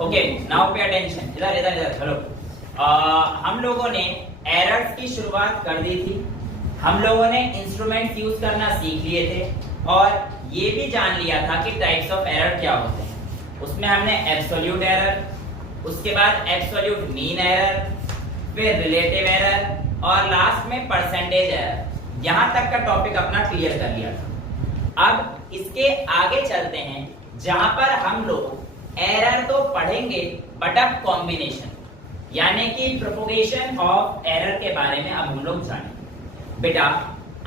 Okay, now pay attention. इधर इधर इधर हेलो। हम लोगों ने एरर्स की शुरुआत कर दी थी। हम लोगों ने इंस्ट्रूमेंट यूज करना सीख लिए थे और ये भी जान लिया था कि टाइप्स ऑफ एरर क्या होते हैं। उसमें हमने एब्सोल्यूट एरर, उसके बाद एब्सोल्यूट मीन एरर, फिर रिलेटिव एरर और लास्ट में परसेंटेज एरर। यहां तक का टॉपिक अपना क्लियर कर लिया था। अब इसके आगे चलते हैं जहां पर हम लोग एरर तो पढ़ेंगे बट अब कॉम्बिनेशन यानी कि प्रोपोगेशन ऑफ एरर के बारे में अब हम लोग जानेंगे। बेटा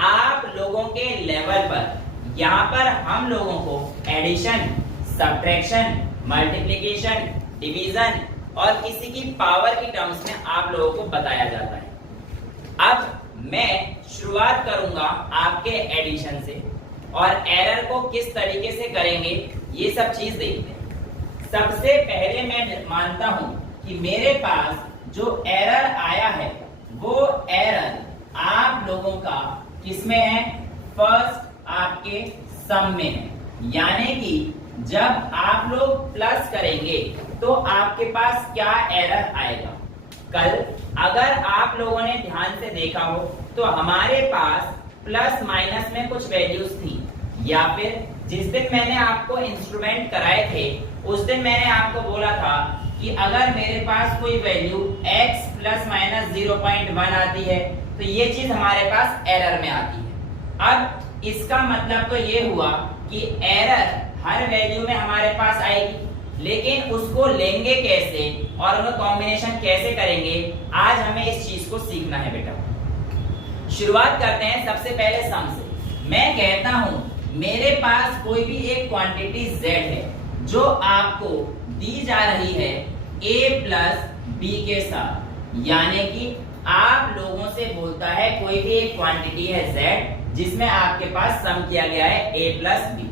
आप लोगों के लेवल पर यहाँ पर हम लोगों को एडिशन, सब्ट्रैक्शन, मल्टीप्लिकेशन, डिवीजन और किसी की पावर की टर्म्स में आप लोगों को बताया जाता है। अब मैं शुरुआत करूंगा आपके एडिशन से और एरर को किस तरीके से करेंगे ये सब चीज देखते हैं। सबसे पहले मैं मानता हूं कि मेरे पास जो एरर आया है वो एरर आप लोगों का किसमें है? फर्स्ट आपके सम में है। यानी कि जब आप लोग प्लस करेंगे तो आपके पास क्या एरर आएगा? कल अगर आप लोगों ने ध्यान से देखा हो तो हमारे पास प्लस माइनस में कुछ वैल्यूज थी, या फिर जिस दिन मैंने आपको इंस्ट्रूमेंट कराए थे उस दिन मैंने आपको बोला था कि अगर मेरे पास कोई वैल्यू x प्लस माइनस 0.1 आती है तो ये चीज हमारे पास एरर में आती है। अब इसका मतलब तो ये हुआ कि एरर हर वैल्यू में हमारे पास आएगी, लेकिन उसको लेंगे कैसे और उनका कॉम्बिनेशन कैसे करेंगे, आज हमें इस चीज को सीखना है बेटा। शुरुआत करते हैं सबसे पहले सम से। मैं कहता हूं मेरे पास कोई भी एक क्वांटिटी z है जो आपको दी जा रही है a प्लस b के साथ, यानी कि आप लोगों से बोलता है कोई भी एक क्वांटिटी है z जिसमें आपके पास सम किया गया है a प्लस b।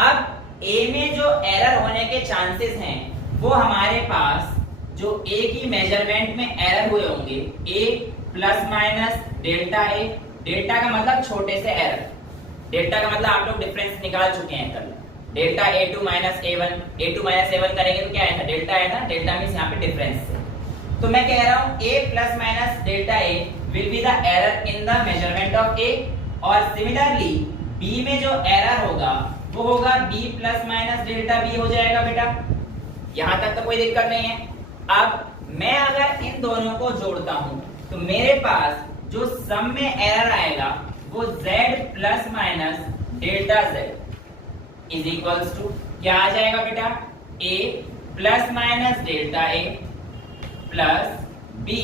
अब a में जो एरर होने के चांसेस हैं वो हमारे पास जो a की मेजरमेंट में एरर हुए होंगे a plus minus delta a। Delta का मतलब छोटे से एरर, डेल्टा का मतलब आप लोग डिफरेंस निकाल चुके हैं कल। Delta a2 minus a1, a2 minus a1 करेंगे तो क्या आएगा? डेल्टा आएगा। डेल्टा मींस यहाँ पे डिफरेंस। तो मैं कह रहा हूँ a plus minus delta a will be the error in the measurement of a, और सिमिलरली b में जो एरर होगा वो होगा b plus minus delta b हो जाएगा बेटा। यहाँ तक तो कोई दिक्कत नहीं है। अब मैं अगर इन दोनों को जोड़ता हूँ तो मेरे पास जो सम में एरर आएगा वो z plus minus delta z is equals to क्या आ जाएगा बेटा? a plus minus delta a plus b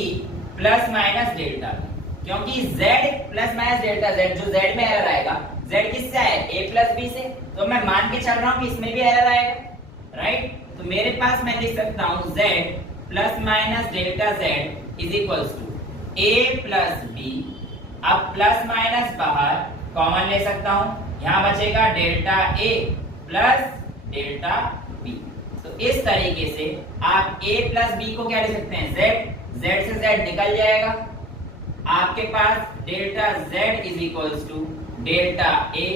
plus minus delta b, क्योंकि z plus minus delta z जो z में एरर आएगा z किससे आया? a प्लस b से। तो मैं मान के चल रहा हूं कि इसमें भी एरर आएगा, राइट? तो मेरे पास मैं लिख सकता हूं z plus minus delta z is equals to a plus b। अब प्लस माइनस बाहर कॉमन ले सकता हूं, यहां बचेगा delta a plus delta b। तो इस तरीके से आप a प्लस b को क्या लिख सकते हैं? z से z निकल जाएगा, आपके पास delta z is equals to delta a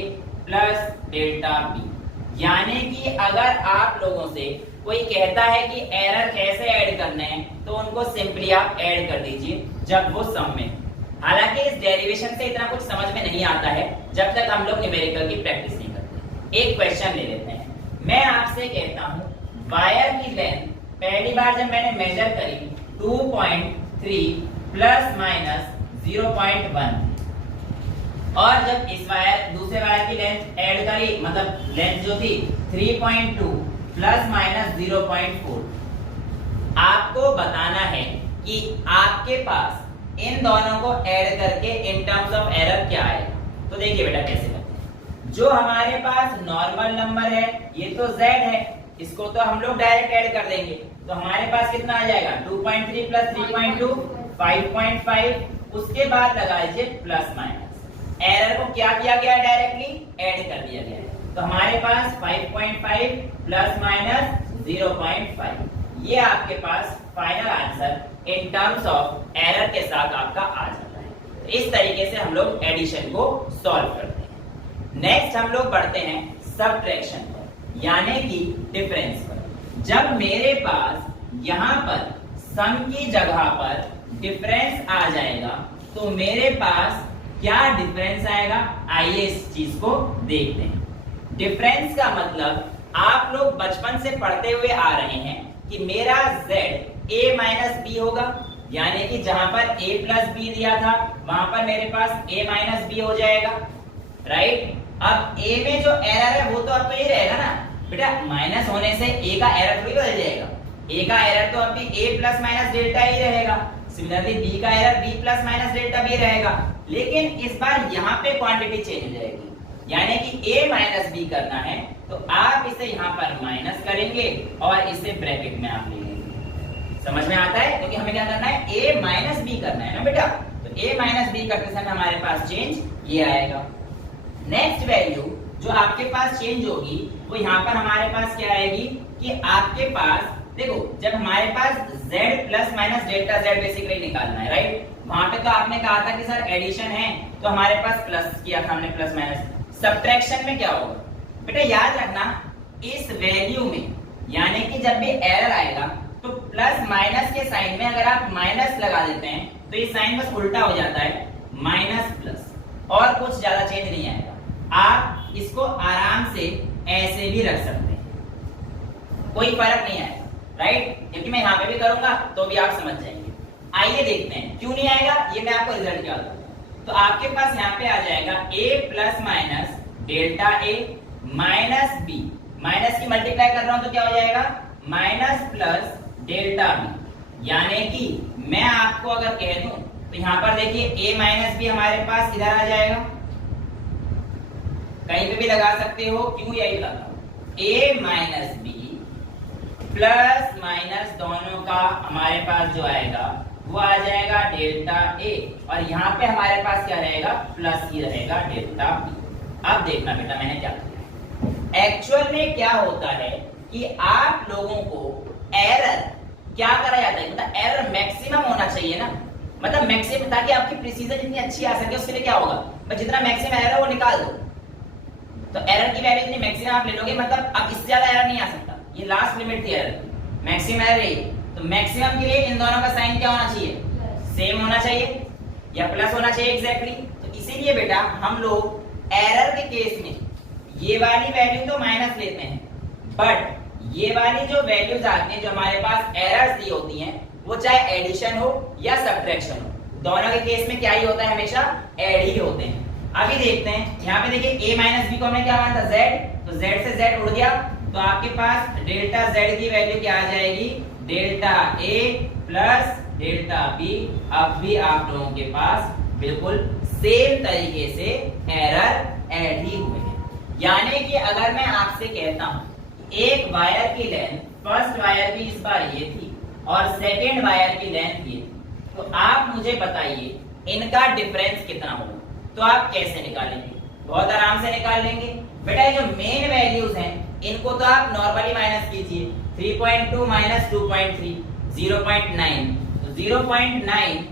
plus delta b। यानी कि अगर आप लोगों से कोई कहता है कि एरर कैसे ऐड करने हैं तो उनको सिंपली आप ऐड कर दीजिए जब वो सम में। हालांकि इस डेरिवेशन से इतना कुछ समझ में नहीं आता है जब तक हम लोग न्यूमेरिकल की प्रैक्टिस नहीं करते। एक क्वेश्चन ले लेते हैं। मैं आपसे कहता हूं वायर की लेंथ पहली बार जब मैंने मेजर करी 2.3 प्लस माइनस 0.1, और जब इस वायर दूसरे वायर की लेंथ ऐड करी, मतलब लेंथ जो थी 3.2 प्लस माइनस 0.4, आपको बताना है कि आपके पास इन दोनों को ऐड करके इन टर्म्स ऑफ एरर क्या आएगा। तो देखिए बेटा कैसे करते हैं। जो हमारे पास नॉर्मल नंबर है ये तो z है, इसको तो हम लोग डायरेक्ट ऐड कर देंगे। तो हमारे पास कितना आ जाएगा? 2.3 प्लस 3.2 5.5। उसके बाद लगा लीजिए प्लस माइनस। एरर को क्या किया गया? डायरेक्टली ऐड कर दिया गया है। तो हमारे पास 5.5 प्लस माइनस 0.5, ये आपके पास final answer in terms of error के साथ आपका आ जाता है। तो इस तरीके से हम लोग एडिशन को सॉल्व करते हैं। नेक्स्ट हम लोग बढ़ते हैं सबट्रैक्शन पर, यानी कि डिफरेंस पर। जब मेरे पास यहां पर सम की जगह पर डिफरेंस आ जाएगा तो मेरे पास क्या डिफरेंस आएगा, आइए इस चीज को देखते हैं। डिफरेंस का मतलब आप लोग बचपन से पढ़ते हुए आ रहे हैं कि मेरा z a माइनस बी होगा, यानी कि जहां पर a प्लस बी दिया था वहां पर मेरे पास a माइनस बी हो जाएगा, राइट। अब a में जो एरर है वो तो अब तो ये रहेगा ना बेटा, माइनस होने से a का एरर थोड़ी बदल जाएगा, a का एरर तो अब भी a प्लस माइनस डेल्टा ही रहेगा। सिमिलरली b का error b plus minus delta भी रहेगा, लेकिन इस बार यहाँ पे क्वांटिटी चेंज हो जाएगी, यानी कि a माइनस बी करना है तो आप इसे यहाँ पर माइनस करेंगे और इसे ब्रैकेट में आप ले लेंगे। समझ में आता है, क्योंकि हमें क्या करना है, a माइनस बी करना है ना बेटा, तो a माइनस बी करते समय हमारे पास चेंज ये आएगा। नेक्स्ट वैल्यू जो आपके पास चेंज होगी वो यहाँ पर हमारे पास क्या आएगी कि आपके पास देखो, जब हमारे पास z plus minus delta z basically निकालना है, राइट। वहां पे तो आपने कहा था कि सर एडिशन है तो हमारे पास प्लस किया था हमने, प्लस माइनस। सब्ट्रैक्शन में क्या होगा बेटा, याद रखना इस वैल्यू में, यानी कि जब भी एरर आएगा तो प्लस माइनस के साइन में अगर आप माइनस लगा देते हैं तो ये साइन बस उल्टा हो जाता है, माइनस प्लस, और कुछ ज्यादा चेंज नहीं आएगा। आप इसको आराम से ऐसे भी रख सकते हैं, कोई फर्क नहीं आएगा, राइट। क्योंकि मैं यहाँ पे भी करूंगा तो भी आप समझ जाएंगे। आइए देखते हैं क्यों नहीं आएगा, ये मैं आपको रिजल्ट क्या बताऊंगा। तो आपके पास यहाँ पे आ जाएगा a plus minus delta a minus b, minus की मल्टीप्लाई कर रहा हूं तो क्या हो जाएगा, माइनस प्लस डेल्टा b, यानी कि मैं आपको अगर कह दूं तो यहाँ पर देखिए a माइनस बी हमारे पास इधर आ जाएगा, कहीं पे भी लगा सकते हो, क्यों यही बताता हूं, a minus b plus minus दोनों का हमारे पास जो आएगा वो आ जाएगा डेल्टा a, और यहाँ पे हमारे पास क्या रहेगा, प्लस ही रहेगा डेल्टा b। अब देखना बेटा मैंने क्या किया, एक्चुअल में क्या होता है कि आप लोगों को एरर क्या करा जाता है, मतलब एरर मैक्सिमम होना चाहिए ना, मतलब मैक्सिमम, ताकि आपकी प्रिसीजन जितनी अच्छी आ सके उसके लिए क्या होगा, बस जितना मैक्सिमम एरर है वो निकाल दो। तो एरर की वैल्यू इतनी मैक्सिमम आप ले लोगे, मतलब अब इससे ज्यादा एरर नहीं आ सकता, ये लास्ट लिमिट थी एरर की, मैक्सिमम एरर है। तो मैक्सिमम के लिए इन दोनों का साइन क्या होना चाहिए, सेम होना चाहिए या प्लस होना चाहिए, एग्जैक्टली। तो इसीलिए बेटा हम लोग एरर के केस में ये वाली वैल्यू तो माइनस लेते हैं, बट ये वाली जो वैल्यूज आती हैं जो हमारे पास एरर्स दी होती हैं, वो चाहे एडिशन हो या सब्ट्रैक्शन हो, दोनों के केस में क्या ही होता है, हमेशा ऐड ही होते हैं। अभी देखते हैं, यहाँ पे देखिए a माइनस बी को हमने क्या माना था, z, तो z से z उड़ गया, तो आपके पास डेल्टा z की वैल्यू क्या आ जाएगी, delta a plus delta b। अब भी आप लोगों के पास बिल्कुल सेम तरीके से एरर ऐड ही हुए हैं। यानी कि अगर मैं आपसे कहता हूं एक वायर की लेंथ, फर्स्ट वायर की इस बार ये थी और सेकेंड वायर की लेंथ ये थी, तो आप मुझे बताइए इनका डिफरेंस कितना होगा, तो आप कैसे निकालेंगे, बहुत आराम से निकाल लेंगे बेटा। ये जो मेन वैल्यूज हैं इनको तो आप नॉर्मली माइनस कीजिए, 3.2 माइनस 2.3 0.9, तो 0.9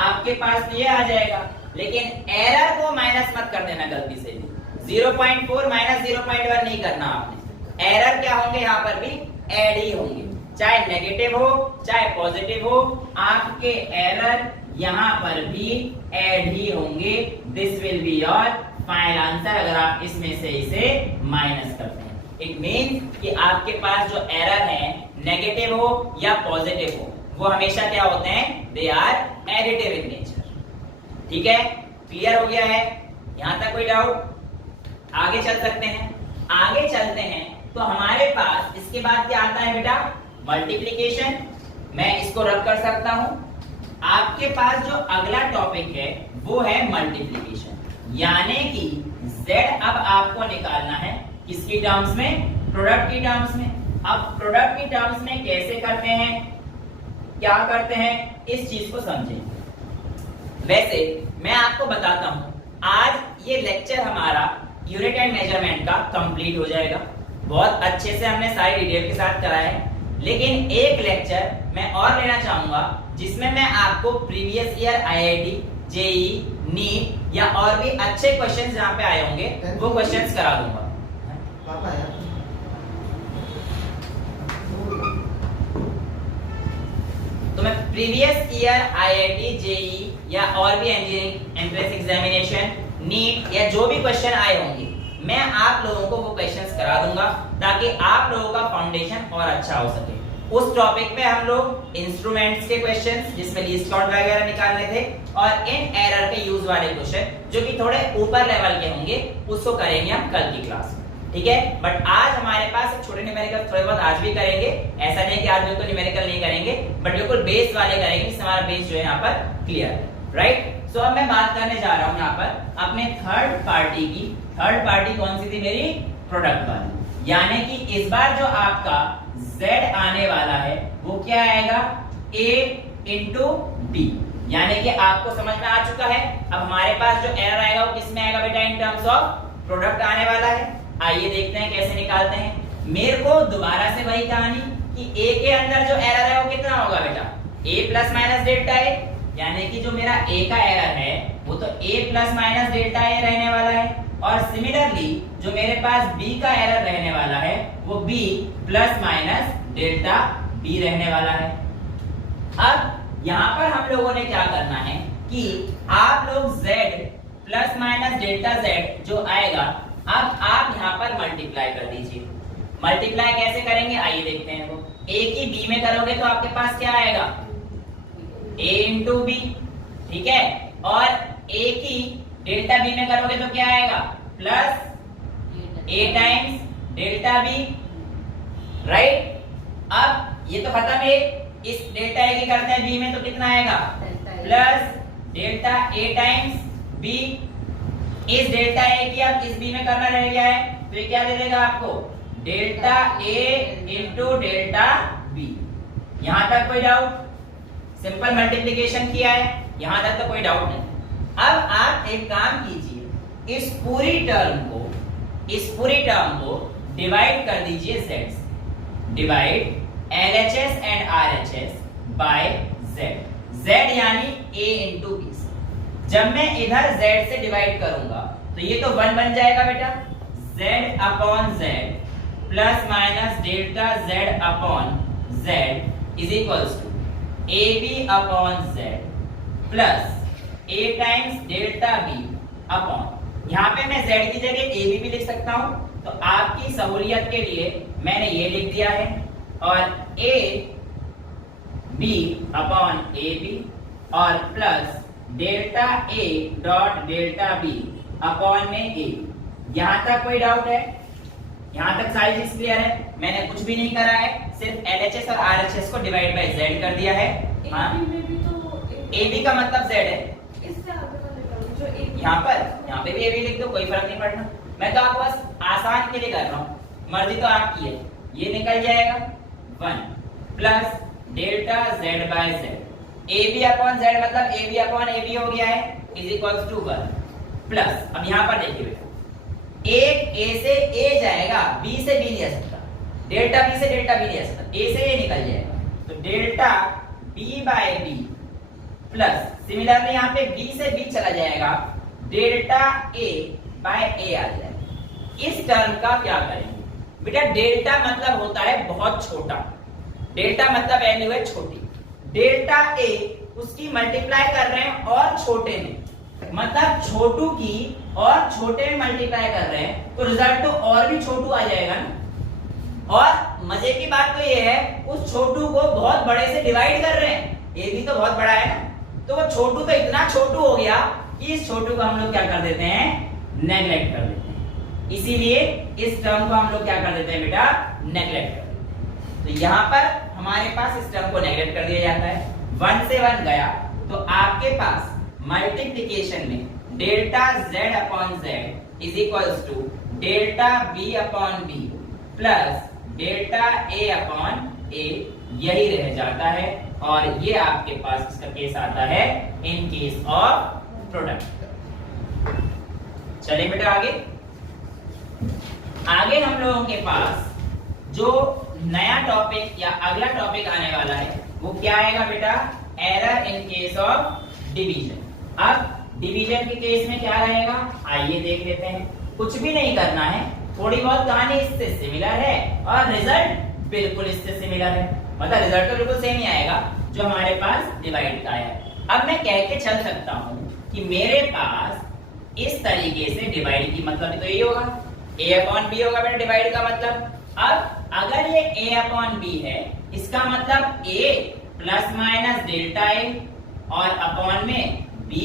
आपके पास तो ये आ जाएगा, लेकिन एरर को माइनस मत कर देना गलती से भी, 0.4 माइनस 0.1 नहीं करना आपने, एरर क्या होंगे यहाँ पर भी ऐड ही होंगे, चाहे नेगेटिव हो चाहे पॉजिटिव हो, आपके एरर यहाँ पर भी ऐड ही होंगे। This will be your final answer अगर आप इसमें से इसे माइनस करते हैं। इट मीन्स कि आपके पास जो एरर है नेगेटिव हो या पॉजिटिव हो, वो हमेशा क्या होते हैं, they are additive in nature. ठीक है, क्लियर हो गया है, यहां तक कोई डाउट? आगे चल सकते हैं। आगे चलते हैं तो हमारे पास इसके बाद क्या आता है बेटा, मल्टीप्लीकेशन। मैं इसको रख कर सकता हूं। आपके पास जो अगला टॉपिक है वो है मल्टीप्लीकेशन, यानी कि z अब आपको निकालना है किसकी टर्म्स में, प्रोडक्ट की टर्म्स में। अब प्रोडक्ट की टर्म्स में कैसे करते हैं, क्या करते हैं, इस चीज को समझें। वैसे मैं आपको बताता हूं, आज ये लेक्चर हमारा यूनिट एंड मेजरमेंट का कंप्लीट हो जाएगा। बहुत अच्छे से हमने सारी डिटेल के साथ कराया है, लेकिन एक लेक्चर मैं और लेना चाहूंगा जिसमें मैं आपको previous year IIT, JEE, NEET या और भी अच्छे क्वेश्चंस जहां पे आए होंगे वो क्वेश्चंस करा दूंगा। तो मैं प्रीवियस ईयर आईआईटी जेई या और भी इंजीनियरिंग एंट्रेंस एग्जामिनेशन नीट या जो भी क्वेश्चन आए होंगे मैं आप लोगों को वो क्वेश्चंस करा दूंगा ताकि आप लोगों का फाउंडेशन और अच्छा हो सके। उस टॉपिक में हम लोग इंस्ट्रूमेंट्स के क्वेश्चंस जिसमें लीस्ट काउंट वगैरह निकालने थे और इन एरर के यूज वाले क्वेश्चन जो कि थोड़े ऊपर लेवल के होंगे उसको करेंगे हम कल की क्लास में, ठीक है। बट आज हमारे पास छोटे न्यूमेरिकल थोड़े बहुत आज भी करेंगे, ऐसा नहीं कि आज बिल्कुल न्यूमेरिकल नहीं करेंगे, बट बिल्कुल बेस वाले करेंगे जिससे हमारा बेस जो है यहाँ पर क्लियर है, राइट। सो अब मैं बात करने जा रहा हूँ यहाँ पर अपने थर्ड पार्टी की। थर्ड पार्टी कौन सी थी मेरी? प्रोडक्ट वाली। यानी कि इस बार जो आपका Z आने वाला है वो क्या आएगा? A into B। यानी कि आपको समझ में आ चुका है। अब हमारे पास जो एरर आएगा वो किसमें आएगा बेटा? इन टर्म्स ऑफ प्रोडक्ट आने वाला है। आइए देखते हैं कैसे निकालते हैं। मेरे को दोबारा से वही कहानी कि A के अंदर जो एरर है वो कितना होगा बेटा? A plus minus delta A। यानी कि जो मेरा A का एरर है वो तो A plus minus delta A रहने वाला है और सिमिलरली जो मेरे पास B का एरर रहने वाला है वो B plus minus delta B रहने वाला है। अब यहाँ पर हम लोगों ने क्या करना है कि आप लोग Z plus minus delta Z जो आएगा अब आप यहाँ पर मल्टीप्लाई कर दीजिए। मल्टीप्लाई कैसे करेंगे आइए देखते हैं। वो A की B में करोगे तो आपके पास क्या आएगा? A इंटू B, ठीक है। और A की डेल्टा B में करोगे तो क्या आएगा? Plus A times delta B, right. अब ये तो खत्म है, इस डेल्टा A की करते हैं B में तो कितना आएगा? Plus delta A times B। इस डेल्टा A की अब इस B में करना रह गया है तो ये क्या दे देगा आपको? Delta A into delta B। यहां तक कोई डाउट? सिंपल मल्टीप्लिकेशन किया है, यहां तक तो कोई डाउट नहीं। अब आप एक काम कीजिए, इस पूरी टर्म को डिवाइड कर दीजिए Z से। Divide LHS and RHS by Z। Z यानी A इंटू B से। जब मैं इधर Z से डिवाइड करूंगा तो ये तो 1 बन जाएगा बेटा। Z upon Z plus minus delta Z upon Z is equals to AB upon Z plus A times delta B upon, यहाँ पे मैं Z की जगह AB भी लिख सकता हूँ तो आपकी सहूलियत के लिए मैंने ये लिख दिया है और A B अपॉन AB और plus delta A dot delta B upon में A। यहाँ तक कोई डाउट है? यहाँ तक सारी चीज क्लियर है? मैंने कुछ भी नहीं करा है, सिर्फ LHS और RHS को डिवाइड बाय Z कर दिया है। हाँ, AB का मतलब Z है। यहाँ पे भी AB लिख दो, कोई फर्क नहीं पड़ना। मैं तो आपको बस आसान के लिए कर रहा हूँ, मर्जी तो आपकी है। ये निकल जाएगा 1 plus delta Z by Z। AB upon Z मतलब AB अपॉन AB हो गया है इज इक्वल्स टू 1 प्लस, अब यहाँ पर देखिए बेटा, एक A से A जाएगा, B से B नहीं आ सकता, डेल्टा B से डेल्टा B नहीं आ सकता, A से A निकल जाएगा तो delta B by B plus similarly यहाँ पे B से B चला जाएगा, डेल्टा A बाय A आ जाएगा। इस टर्म का क्या करेंगे बेटा? डेल्टा मतलब होता है बहुत छोटा, डेल्टा मतलब वैल्यू है छोटी। डेल्टा A उसकी मल्टीप्लाई कर रहे हैं और छोटे में, मतलब छोटू की और छोटे में मल्टीप्लाई कर रहे हैं तो रिजल्ट तो और भी छोटू आ जाएगा ना। और मजे की बात तो ये है उस छोटू को बहुत बड़े से डिवाइड कर रहे हैं, ये भी तो बहुत बड़ा है ना, तो वो छोटू तो इतना छोटू हो गया कि इस छोटू को हम लोग क्या कर देते हैं? नेग्लेक्ट कर देते हैं। इसीलिए इस टर्म को हम लोग क्या कर देते हैं बेटा? नेग्लेक्ट कर देते हैं। तो यहाँ पर हमारे पास इस टर्म को नेग्लेक्ट कर दिया जाता है। 1 से 1 गया तो आपके पास मल्टीप्लिकेशन में delta Z upon Z is equals to delta B upon B plus delta A upon A, यही रह जाता है। और ये आपके पास इसका केस आता है इन केस ऑफ प्रोडक्ट। चलिए बेटा आगे हम लोगों के पास जो नया टॉपिक या अगला टॉपिक आने वाला है वो क्या आएगा बेटा? Error in case of division. अब डिवीजन के केस में क्या रहेगा आइए देख लेते हैं। कुछ भी नहीं करना है, थोड़ी बहुत कहानी इससे सिमिलर है और रिजल्ट बिल्कुल इससे सिमिलर है। मतलब रिजल्ट तो बिल्कुल सेम ही आएगा जो हमारे पास डिवाइड का है। अब मैं कह के चल सकता हूं कि मेरे पास इस तरीके से डिवाइड की मतलब तो यही होगा, a अपॉन b होगा बेटा डिवाइड का मतलब। अब अगर ये a अपॉन b है, इसका मतलब a plus minus delta a और अपॉन में b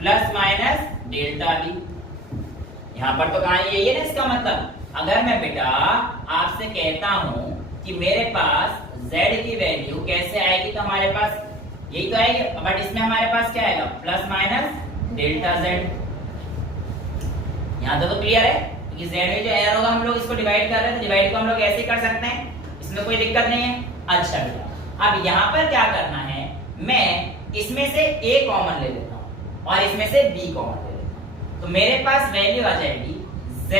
plus minus delta b। यहां पर तो कहानी यही है ना इसका मतलब। अगर मैं बेटा आपसे कहता हूं कि मेरे पास z की वैल्यू कैसे आएगी, तो हमारे पास यही तो आएगी, बट इसमें हमारे पास क्या आएगा प्लस माइनस डेल्टा z। यहां तो क्लियर है कि z में जो एरर होगा हम लोग इसको डिवाइड कर रहे हैं, तो डिवाइड को हम लोग ऐसे कर सकते हैं, इसमें कोई दिक्कत नहीं है। अच्छा बेटा अब यहां पर क्या करना है, मैं इसमें से a कॉमन ले लेता हूं और इसमें से b कॉमन ले लेता हूं, तो मेरे पास वैल्यू आ जाएगी z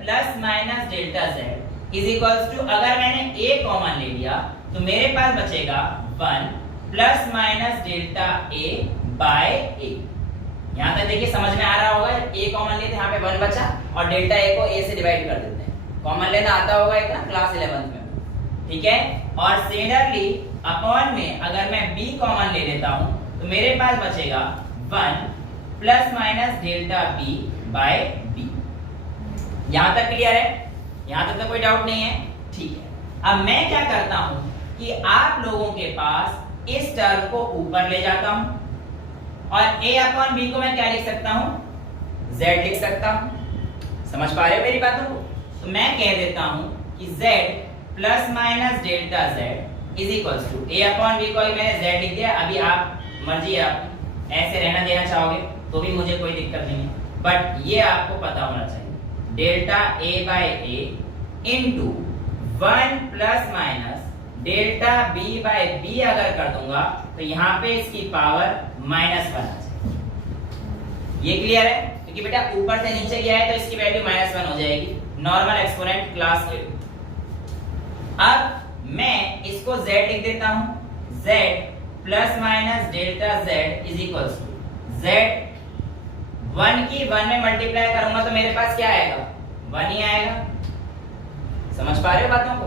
plus minus delta z is equals to, अगर मैंने a कॉमन ले लिया तो मेरे पास बचेगा 1 plus minus delta a by a। यहां तक देखिए समझ में आ रहा होगा, a कॉमन लिए थे, यहाँ पे 1 बचा और डेल्टा a को a से डिवाइड कर देते हैं। कॉमन लेना आता होगा इतना क्लास 11th में, ठीक है। और सिमिलरली अपॉन में अगर मैं b कॉमन ले लेता हूं तो मेरे पास बचेगा 1 plus minus delta b by b। यहां तक क्लियर है? यहां तक तो कोई डाउट नहीं है, ठीक है। अब मैं क्या करता हूं कि आप लोगों के पास इस टर्म को ऊपर ले जाता हूं और a अपॉन b को मैं क्या लिख सकता हूं, z लिख सकता हूं। समझ पा रहे हो मेरी बातों को? तो मैं कह देता हूं कि z plus minus delta z is equals to a upon b को मैंने z लिख दिया। अभी आप मर्जी है, आप ऐसे रहना देना चाहोगे तो भी मुझे कोई दिक्कत नहीं है, बट ये आपको पता होना चाहिए delta a by a into 1 plus minus delta b by b अगर कर दूंगा तो यहाँ पे इसकी पावर -1 आ जाएगी। ये क्लियर है? क्योंकि बेटा ऊपर से नीचे गया है तो इसकी वैल्यू -1 हो जाएगी, नॉर्मल एक्सपोनेंट क्लास के। अब मैं इसको z लिख देता हूं, z plus minus delta z is equals to z 1 की 1 में मल्टीप्लाई करूंगा तो मेरे पास क्या आएगा, 1 ही आएगा। समझ पा रहे हो बातों को?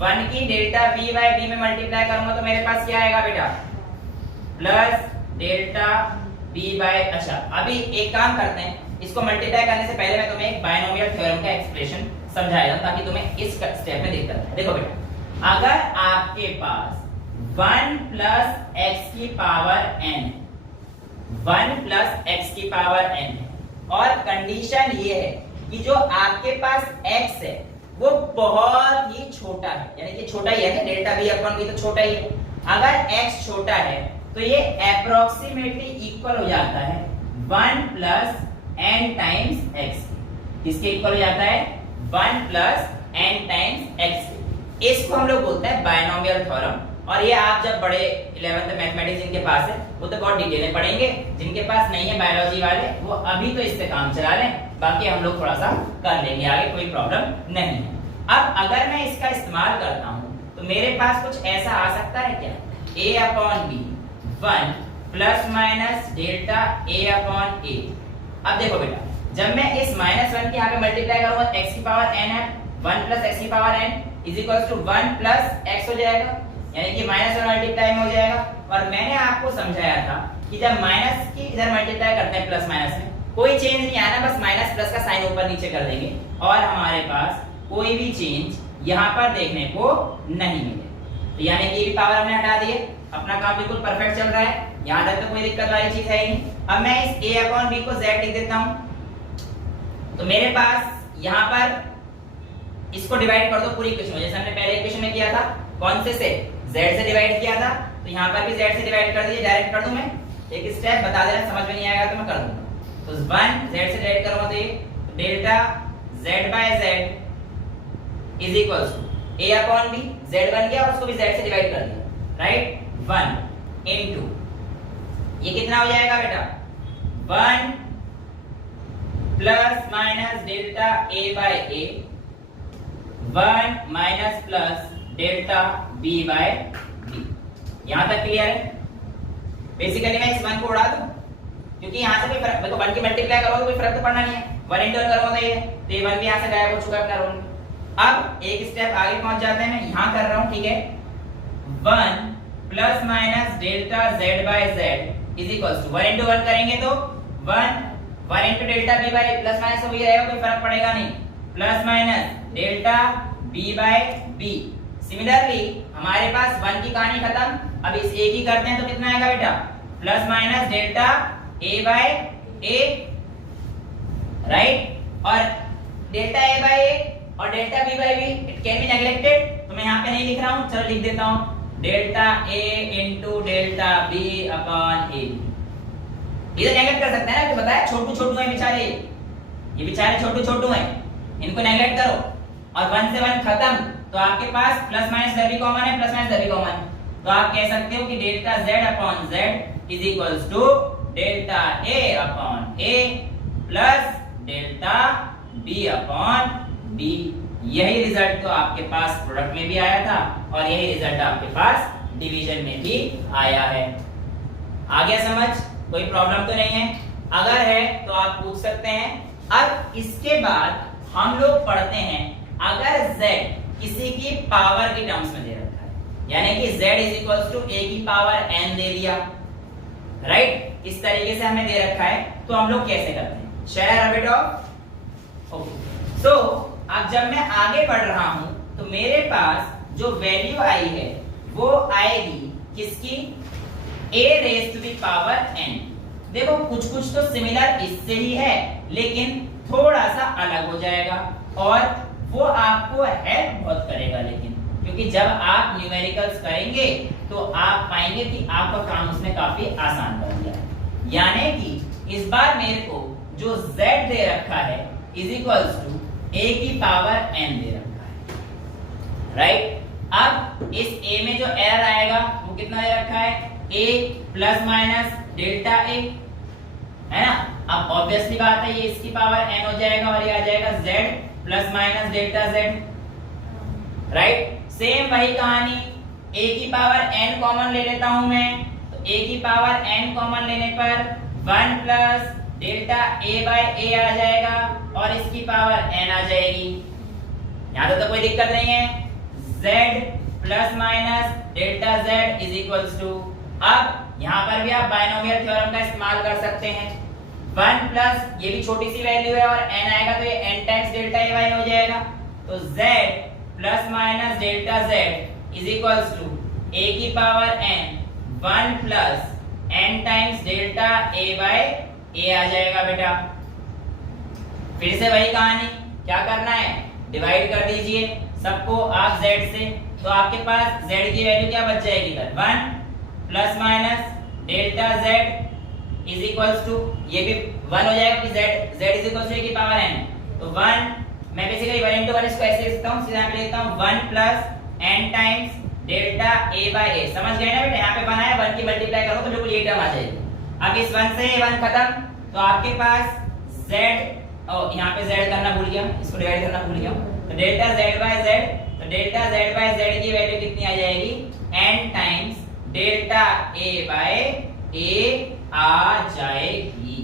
1 की डेल्टा b बाय b में मल्टीप्लाई करूंगा तो मेरे पास क्या आएगा बेटा, प्लस डेल्टा b बाय। अच्छा अभी एक काम करते हैं, इसको मल्टीप्लाई करने से पहले मैं तुम्हें एक बायनोमियल थ्योरम का एक्सप्रेशन समझाया था ताकि तुम्हें इस स्टेप में दिक्कत है। देखो बेटा, अगर आपके पास 1 प्लस x की पावर n, 1 प्लस x की पावर n है और कंडीशन ये है कि जो आपके पास x है वो बहुत ही छोटा है, यानी कि छोटा ही है, डेल्टा b अपॉन b तो छोटा ही है। अगर x छोटा है तो ये अप्रोक्सीमेटली इक्वल हो जाता है 1 प्लस n टाइम्स x। किसके इक्वल हो जाता है, 1 प्लस n टाइम्स x। इसको हम लोग बोलते हैं बायनोमियल थ्योरम। और ये आप जब बड़े 11th मैथमेटिक्स जिनके पास है वो तो बहुत डिटेल में पढ़ेंगे, जिनके पास नहीं है बायोलॉजी वाले वो अभी तो इस पे काम चला लें, बाकी हम लोग थोड़ा सा कर लेंगे आगे, कोई प्रॉब्लम नहीं है। अब अगर मैं इसका इस्तेमाल करता हूं तो मेरे पास कुछ ऐसा आ सकता है क्या, a upon b 1 plus minus delta a upon a। अब देखो बेटा, जब मैं इस -1 की यहाँ पे मल्टीप्लाई करूंगा x की पावर n है, 1 प्लस x की power n is equals to 1 plus x हो जाएगा, यानी कि -1 मल्टीप्लाई में हो जाएगा। और मैंने आपको समझाया था कि जब माइनस की इधर मल्टीप्लाई करते हैं प्लस माइनस में कोई चेंज नहीं आना, बस माइनस प्लस का साइन ऊपर नीचे कर देंगे और हमारे पास कोई भी चेंज यहाँ पर देखने को नहीं मिले। तो यानी कि पावर हमने हटा दी है, अपना काम बिल्कुल परफेक्ट चल रहा है, यहाँ तक तो कोई दिक्कत वाली चीज है ही नहीं। अब मैं इस a अपॉन b को z लिख देता हूँ, तो मेरे पास यहाँ पर इसको डिवाइड कर दो पूरी इक्वेशन में, जैसे हमने पहले इक्वेशन में किया था, कौन से से z से डिवाइड किया था, तो यहाँ पर भी z से डिवाइड कर दीजिए। डायरेक्ट कर दूं मैं, एक स्टेप बता देना, समझ में नहीं आएगा तो मैं कर दूंगा। तो 1 z से डिवाइड करूंगा तो ये delta z by z is equals to a upon b, z बन गया और उसको भी z से डिवाइड कर दिया, राइट। 1 इनटू ये कितना हो जाएगा बेटा, 1 plus minus delta a by a, 1 minus plus delta b by b। यहां तक क्लियर है? बेसिकली मैं इस 1 को उड़ा दूं क्योंकि यहां से कोई फर्क, देखो 1 की मल्टीप्लाई करोगे तो कोई फर्क तो पड़ना नहीं है, 1 इंटू करोगे तो ये 1 भी यहां से गायब हो चुका है अपना रोल। अब एक स्टेप आगे पहुंच जाते हैं, मैं यहां कर रहा हूं, ठीक है। 1 plus minus delta z by z is equal to 1 into 1 करेंगे तो 1 into delta b by plus minus वही रहेगा, कोई फर्क पड़ेगा नहीं, plus minus delta b by b। Similarly हमारे पास 1 की कहानी खत्म। अब इस a की करते हैं तो कितना आएगा बेटा, plus minus delta a by a, right. और डेल्टा a बाय a और delta b by b it can be neglected, तो मैं यहाँ पे नहीं लिख रहा हूँ, चलो लिख देता हूँ, delta a into delta b upon a। इधर नेगलेक्ट कर सकते हैं ना, तो बताया छोटू छोटू है बेचारे, ये बेचारे छोटू छोटू हैं, इनको नेगलेक्ट करो और 1 से 1 खत्म, तो आपके पास प्लस माइनस इधर भी कॉमन है, प्लस माइनस इधर भी कॉमन, तो आप कह सकते हो कि delta z upon z is equals to delta a upon a plus delta b upon b। यही रिजल्ट तो आपके पास प्रोडक्ट में भी आया था और यही रिजल्ट आपके पास डिवीजन में भी आया है। आ गया समझ? कोई प्रॉब्लम तो नहीं है? अगर है तो आप पूछ सकते हैं। अब इसके बाद हम लोग पढ़ते हैं, अगर z किसी की पावर की टर्म्स में दे रखा है, यानी कि z is equals to a की पावर n दे दिया, राइट, इस तरीके से हमें दे रखा है, तो हम लोग कैसे करते हैं? Share a bit of okay. So अब जब मैं आगे बढ़ रहा हूं तो मेरे पास जो वैल्यू आई है वो आएगी किसकी, a raise to the power n। देखो कुछ कुछ तो सिमिलर इससे ही है लेकिन थोड़ा सा अलग हो जाएगा और वो आपको हेल्प बहुत करेगा, लेकिन क्योंकि जब आप न्यूमेरिकल्स करेंगे तो आप पाएंगे कि आपका काम उसने काफी आसान कर दिया है। यानी कि इस बार मेरे को जो z दे रखा है इज इक्वल्स टू a की पावर n दे रखा है, राइट। अब इस a में जो एरर आएगा वो कितना दे रखा है, a plus minus delta a, है ना। अब ऑब्वियसली बात है ये इसकी पावर n हो जाएगा और ये आ जाएगा z plus minus delta z, right. Same वही कहानी, a की पावर n कॉमन ले लेता हूं मैं, तो a की पावर n कॉमन लेने पर 1 plus delta a by a आ जाएगा और इसकी पावर n आ जाएगी। यहां तो कोई दिक्कत नहीं है। z plus minus delta z is equals to, अब यहां पर भी आप बायनोमियल थ्योरम का इस्तेमाल कर सकते हैं। 1 प्लस ये भी छोटी सी वैल्यू है और n आएगा तो ये n times delta a by हो जाएगा, तो z plus minus delta z is equals to a की power n 1 plus n times delta a by a आ जाएगा बेटा। फिर से वही कहानी, क्या करना है, डिवाइड कर दीजिए सबको आप z से, तो आपके पास z की वैल्यू क्या बच जाएगी इधर, 1 plus minus delta z is equals to, ये भी 1 हो जाएगा कि z is equals to a की पावर n, तो 1 मैं बेसिकली 1 into 1 इसको ऐसे लिखता हूं, सीधा पे लिखता हूं 1 plus n times delta a by a। समझ गए ना बेटा, यहां पे बना है 1 की मल्टीप्लाई करो तो बिल्कुल ये टर्म आ जाएगी। अब इस 1 से 1 खत्म, तो आपके पास z, और यहाँ पे z करना भूल गया, इसको डिवाइड करना भूल गया, तो डेल्टा z बाय z, तो डेल्टा z बाय z की वैल्यू कितनी आ जाएगी, n times delta a by a आ जाएगी।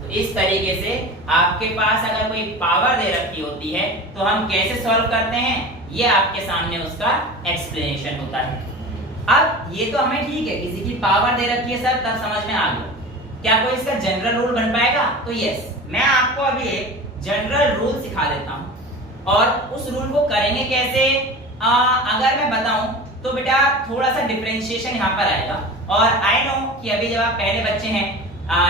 तो इस तरीके से आपके पास अगर कोई पावर दे रखी होती है तो हम कैसे सॉल्व करते हैं, ये आपके सामने उसका एक्सप्लेनेशन होता है। अब ये तो हमें ठीक है, किसी की पावर दे रखी है सर, तब समझ में आ गया। क्या कोई इसका जनरल रूल बन पाएगा, तो यस, मैं आपको अभी एक जनरल रूल सिखा देता हूं और उस रूल को करेंगे कैसे, अगर मैं बताऊं तो बेटा थोड़ा सा डिफरेंशिएशन यहाँ पर आएगा। और आई नो कि अभी जब आप पहले बच्चे हैं,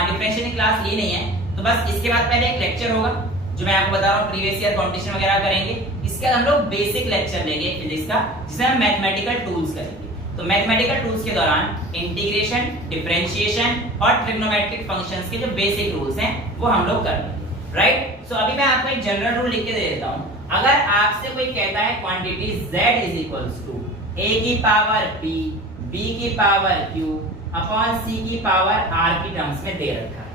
डिफरेंशिएशन क्लास ली नहीं है, तो बस इसके बाद पहले एक लेक्चर होगा जो मैं आपको बता रहा हूँ, प्रीवियस ईयर कंपटीशन वगैरह करेंगे। इसके बाद हम लोग बेसिक लेक्चर लेंगे फिजिक्स का, जिसमें हम मैथमेटिकल टूल्स करेंगे। तो मैथमेटिकल टूल्स के दौरान इंटीग्रेशन, डिफरेंशिएशन और ट्रिग्नोमेट्रिक फंक्शंस के जो बेसिक रूल्स हैं वो हम लोग करेंगे, राइट। सो अभी मैं आपको एक जनरल रूल लिख के दे देता हूं। अगर आपसे कोई कहता है quantity z is equals to a की पावर p, b की पावर q अपॉन c की पावर r की टर्म्स में दे रखा है,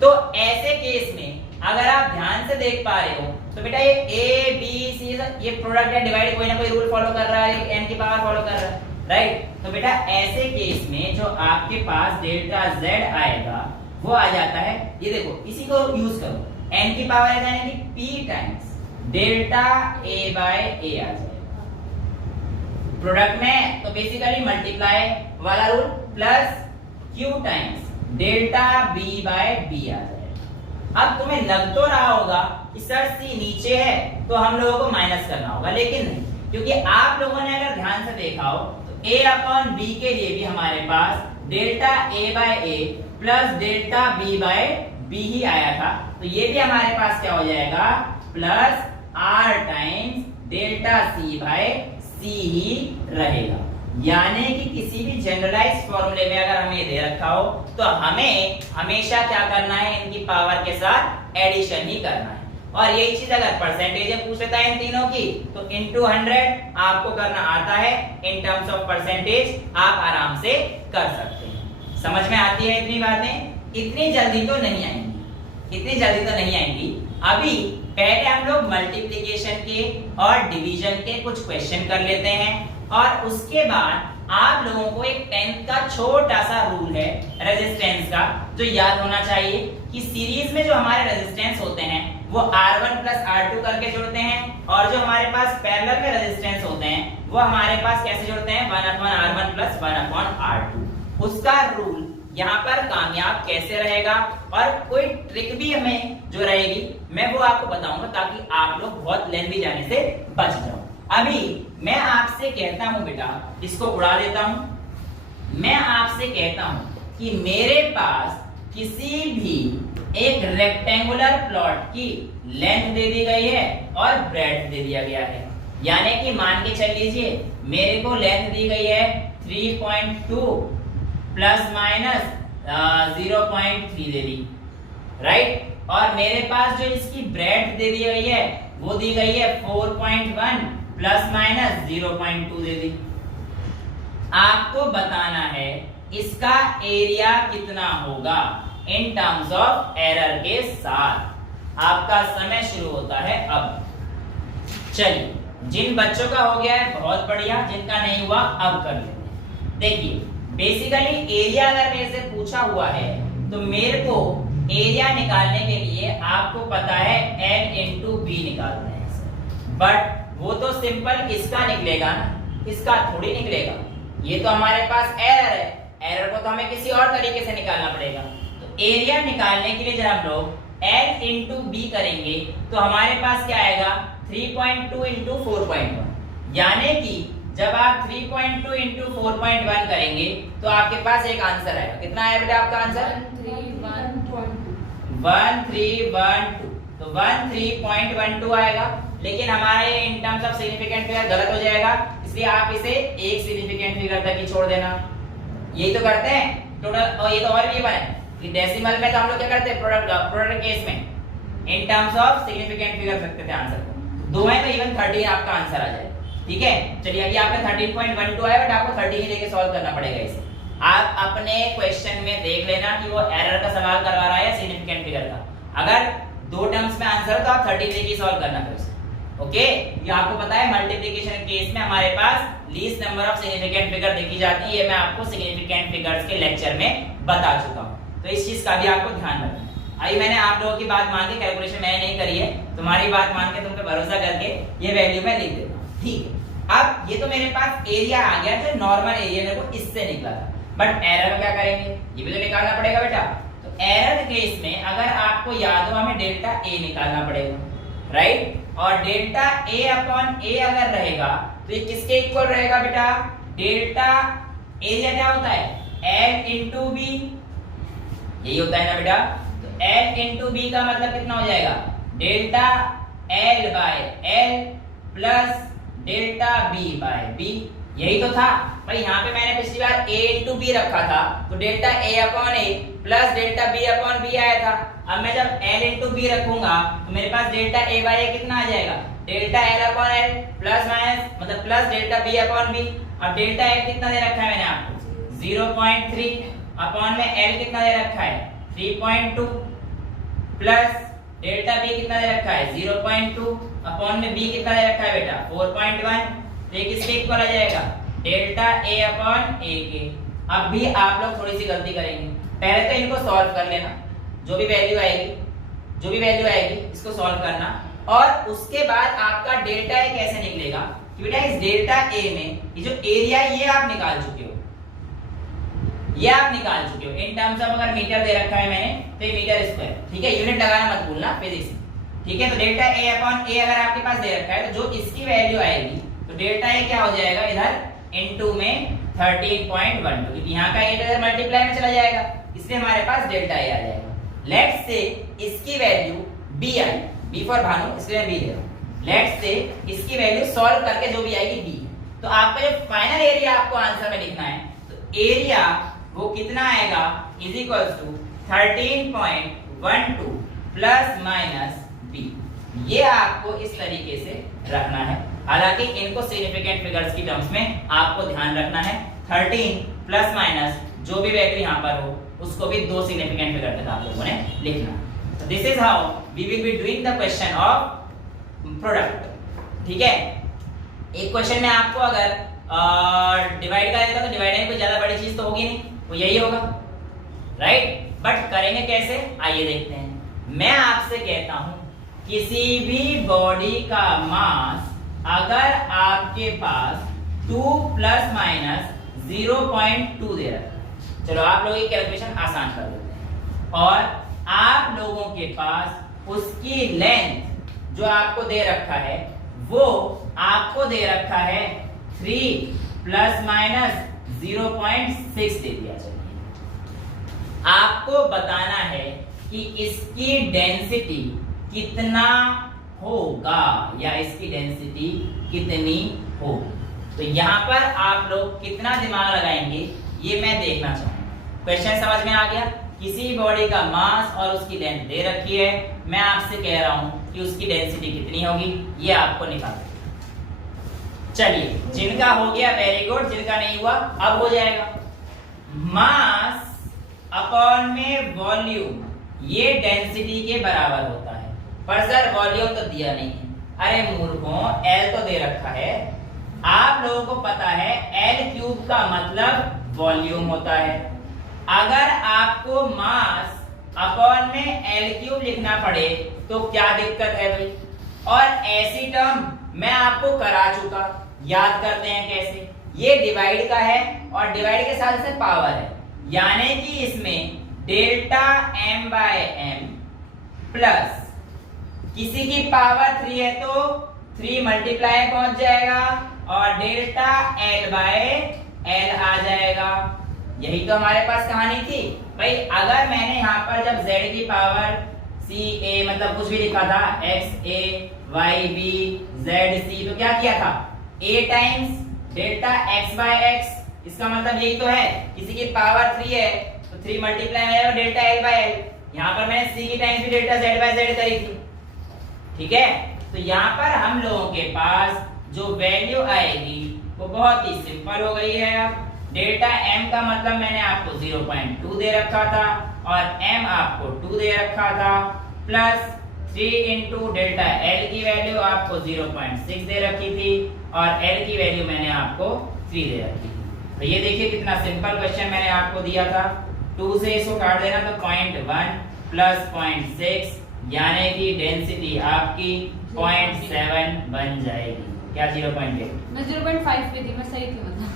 तो ऐसे केस में अगर आप ध्यान से देख पा रहे हो तो बेटा ये a b c ये प्रोडक्ट या डिवाइड कोई ना कोई रूल फॉलो कर रहा है, n की पावर फॉलो कर रहा है, राइट। तो बेटा ऐसे केस में जो आपके पास डेल्टा z आएगा वो आ जाता है, ये देखो इसी को यूज करो, n की पावर है यानी कि p times delta a by a आ जाएगा। प्रोडक्ट में तो बेसिकली मल्टीप्लाई वाला rule plus Q times delta B by B आ जाएगा। अब तुम्हें लग तो रहा होगा कि सर C नीचे है तो हम लोगों को माइनस करना होगा, लेकिन नहीं, क्योंकि आप लोगों ने अगर ध्यान से देखा हो तो A अपॉन B के लिए भी हमारे पास delta A by A plus delta B by B ही आया था, तो ये भी हमारे पास क्या हो जाएगा plus R times delta C by C ही रहेगा। यानी कि किसी भी जनरलाइज्ड फॉर्मूले में अगर हमें दे रखा हो तो हमें हमेशा क्या करना है, इनकी पावर के साथ एडिशन ही करना है। और यही चीज अगर परसेंटेज में पूछ लेता है इन तीनों की तो इनटू 100 आपको करना आता है, इन टर्म्स ऑफ परसेंटेज आप आराम से कर सकते हैं। समझ में आती है इतनी बातें? इतनी जल्दी तो नहीं आएंगी, इतनी जल्दी तो नहीं आएंगी। अभी पहले हम लोग मल्टीप्लिकेशन के और डिवीजन के कुछ क्वेश्चन कर लेते हैं और उसके बाद आप लोगों को एक 10th का छोटा सा रूल है रेजिस्टेंस का जो याद होना चाहिए कि सीरीज में जो हमारे रेजिस्टेंस होते हैं वो R1 प्लस R2 करके जोड़ते हैं, और जो हमारे पास पैरेलल में रेजिस्टेंस होते हैं वो हमारे पास कैसे जोड़ते हैं 1/R1 प्लस 1/R2। उसका रूल यहाँ पर कामयाब कैसे रहेगा और कोई ट्रिक भी हमें जो रहेगी मैं वो आपको बताऊंगा ताकि आप लोग बहुत लेंथी जाने से बच जाओ। अभी मैं आपसे कहता हूं बेटा, इसको उड़ा देता हूं, मैं आपसे कहता हूं कि मेरे पास किसी भी एक रेक्टेंगुलर प्लॉट की लेंथ दे दी गई है और ब्रेड्थ दे दिया गया है। यानी कि मान के चल लीजिए मेरे को लेंथ दी गई है 3.2 प्लस माइनस 0.3 दे दी, राइट, और मेरे पास जो इसकी ब्रेड्थ दे दी गई है वो दी गई है 4.1 प्लस माइनस 0.2 दे दी। आपको बताना है इसका एरिया कितना होगा इन टर्म्स ऑफ एरर के साथ। आपका समय शुरू होता है अब। चलिए, जिन बच्चों का हो गया है बहुत बढ़िया, जिनका नहीं हुआ अब कर लेते हैं। देखिए बेसिकली एरिया अगर मेरे से पूछा हुआ है तो मेरे को एरिया निकालने के लिए आपको पता है L इंटू बी निकालना है, बट वो तो सिंपल इसका निकलेगा ना, इसका थोड़ी निकलेगा। ये तो हमारे पास एरर है, एरर को तो हमें किसी और तरीके से निकालना पड़ेगा। तो एरिया निकालने के लिए जब हम लोग L इंटू बी करेंगे तो हमारे पास क्या आएगा 3.2 इंटू 4.1, यानी कि जब आप 3.2 इंटू 4.1 करेंगे तो आपके पास एक आंसर आएगा। कितना आया बेटा आपका आंसर 1312, तो 13.12 आएगा। लेकिन हमारे इन टर्म्स ऑफ सिग्निफिकेंट फिगर गलत हो जाएगा, इसलिए आप इसे एक सिग्निफिकेंट फिगर तक ही छोड़ देना। यही तो करते हैं टोटल, और ये तो और भी बने कि डेसिमल में तो हम लोग क्या करते हैं प्रोडक्ट केस में इन टर्म्स ऑफ सिग्निफिकेंट फिगर रखते थे आंसर को। दो है तो इवन 13 आपका आंसर आ जाएगा। ठीक है, चलिए अभी आपका 13.12 आया, बट आपको 13 ही लेके सॉल्व करना पड़ेगा इसे। आप अपने क्वेश्चन में देख लेना कि वो एरर का सवाल करवा रहा है या सिग्निफिकेंट फिगर का। अगर दो टर्म्स में आंसर तो आप 13 लेके सॉल्व करना फिर उसे। ओके, ये आपको पता है मल्टीप्लिकेशन केस में हमारे पास least number of significant figure देखी जाती है। मैं आपको सिग्निफिकेंट फिगर्स के लेक्चर में बता चुका हूं, तो इस चीज का भी आपको ध्यान रखना है। अभी मैंने आप लोगों की बात मान के कैलकुलेशन मैंने नहीं करी है, तुम्हारी बात मान के तुम पे भरोसा करके ये वैल्यू मैं लिख देता हूं। ठीक है, अब ये तो मेरे पास एरिया आ गया जो नॉर्मल एरिया मेरे को इससे निकला था, बट एरर में क्या करेंगे ये भी तो निकालना पड़ेगा बेटा। तो एरर केस में अगर आपको याद हो हमें डेल्टा ए निकालना पड़ेगा, राइट, और डेल्टा ए अपॉन ए अगर रहेगा तो ये किसके इक्वल रहेगा बेटा, डेल्टा एरिया क्या होता है एल इंटू बी, यही होता है ना बेटा। तो एल इंटू बी का मतलब कितना हो जाएगा delta L by L plus delta b by b, यही तो था भाई। यहाँ पे मैंने पिछली बार a इंटू बी रखा था तो delta a upon a plus delta b upon b आया था। अब मैं जब l इंटू बी रखूंगा तो मेरे पास डेल्टा a बाय ए कितना आ जाएगा delta l upon l plus minus मतलब plus delta b upon b. अब डेल्टा l कितना दे रखा है मैंने आपको 0.3 अपॉन में l कितना दे रखा है 3.2 प्लस डेल्टा b कितना दे रखा है 0.2 अपॉन में b कितना दे रखा है बेटा 4.1, तो ये किसके इक्वल आ जाएगा डेल्टा a अपॉन ए के। अब भी आप लोग थोड़ी सी गलती करेंगे, पहले तो इनको सॉल्व कर लेना, जो भी वैल्यू आएगी इसको सॉल्व करना, और उसके बाद आपका डेल्टा a कैसे निकलेगा कि बेटा इस डेल्टा ए में ये जो एरिया ये आप निकाल चुके हो, ये आप निकाल चुके हो इन टर्म्स ऑफ, अगर मीटर दे रखा है मैंने तो ये मीटर स्क्वायर, ठीक है, यूनिट लगाना मत भूलना फिजिक्स, ठीक है। तो डेल्टा ए अपॉन ए अगर आपके पास दे रखा है तो जो इसकी वैल्यू आएगी तो डेल्टा ए क्या हो जाएगा इधर इनटू में 13.12, क्योंकि यहाँ का ए इधर मल्टीप्लाई में चला जाएगा, इसलिए हमारे पास डेल्टा ए आ जाएगा। लेट्स से इसकी value b I, b for Bhanu इसलिए मैं बी ले रहा हूँ। लेट्स से इसकी वैल्यू सॉल्व करके जो भी आएगी बी, तो आपका जो फाइनल एरिया आपको आंसर में लिखना है, तो एरिया वो कितना आएगा is equals to 13.12 plus minus b. ये आपको इस तरीके से रखना है, हालांकि इनको सिग्निफिकेंट फिगर्स की टर्म्स में आपको ध्यान रखना है। 13 प्लस माइनस जो भी वैल्यू यहाँ पर हो उसको भी दो सिग्निफिकेंट फिगर तक आप लोगों ने लिखना है। This is how we will be doing the question of product, ठीक है। एक क्वेश्चन में आपको अगर डिवाइड का देगा तो डिवाइड में कोई ज्यादा बड़ी चीज तो होगी नहीं, वो यही होगा, राइट। बट करेंगे कैसे, आइए देखते हैं। मैं आपसे कहता हूं किसी भी बॉडी का मास अगर आपके पास 2 प्लस माइनस 0.2 दे रहा है, चलो आप लोगों की कैलकुलेशन आसान कर देते हैं, और आप लोगों के पास उसकी लेंथ जो आपको दे रखा है वो आपको दे रखा है 3 प्लस माइनस 0.6 दे दिया। चलिए आपको बताना है कि इसकी डेंसिटी कितना होगा या इसकी डेंसिटी कितनी होगी। तो यहाँ पर आप लोग कितना दिमाग लगाएंगे ये मैं देखना चाहूंगा। क्वेश्चन समझ में आ गया, किसी बॉडी का मास और उसकी लेंथ दे रखी है, मैं आपसे कह रहा हूं कि उसकी डेंसिटी कितनी होगी, ये आपको निकालना। चलिए जिनका हो गया वेरी गुड, जिनका नहीं हुआ अब हो जाएगा। मास अपॉन में वॉल्यूम ये डेंसिटी के बराबर होता है, पर सर वॉल्यूम तो दिया नहीं है। अरे मूर्खों, एल तो दे रखा है, आप लोगों को पता है एल क्यूब का मतलब वॉल्यूम होता है। अगर आपको मास अपॉन में एल क्यूब लिखना पड़े तो क्या दिक्कत है भाई। और ऐसी टर्म मैं आपको करा चुका, याद करते हैं कैसे। ये डिवाइड का है और डिवाइड के साथ से पावर है, यानी कि इसमें delta m by m plus किसी की पावर 3 है तो 3 मल्टीप्लाई पहुंच जाएगा और डेल्टा l बाय l आ जाएगा। यही तो हमारे पास कहानी थी भाई। अगर मैंने यहाँ पर जब z की पावर c a मतलब कुछ भी लिखा था x a y b z c, तो क्या किया था a times delta x by x, इसका मतलब यही तो है किसी की पावर 3 है तो 3 मल्टीप्लाई में आएगा डेल्टा l बाय l। यहाँ पर मैंने c की टाइम्स भी डेल्टा z बाय z करी थी, ठीक है। तो यहाँ पर हम लोगों के पास जो वैल्यू आएगी वो बहुत ही सिंपल हो गई है। अब डेल्टा m का मतलब मैंने आपको 0.2 दे रखा था और m आपको 2 दे रखा था, प्लस 3 इंटू डेल्टा l की वैल्यू आपको 0.6 दे रखी थी और l की वैल्यू मैंने आपको 3 दे रखी थी। तो ये देखिए कितना सिंपल क्वेश्चन मैंने आपको दिया था। 2 से इसको काट देना तो 0.1 प्लस 0.6 यानी कि डेंसिटी आपकी 0.7 बन जाएगी। क्या 0.8? मैं 0.5 पे थी, मैं सही थी मतलब।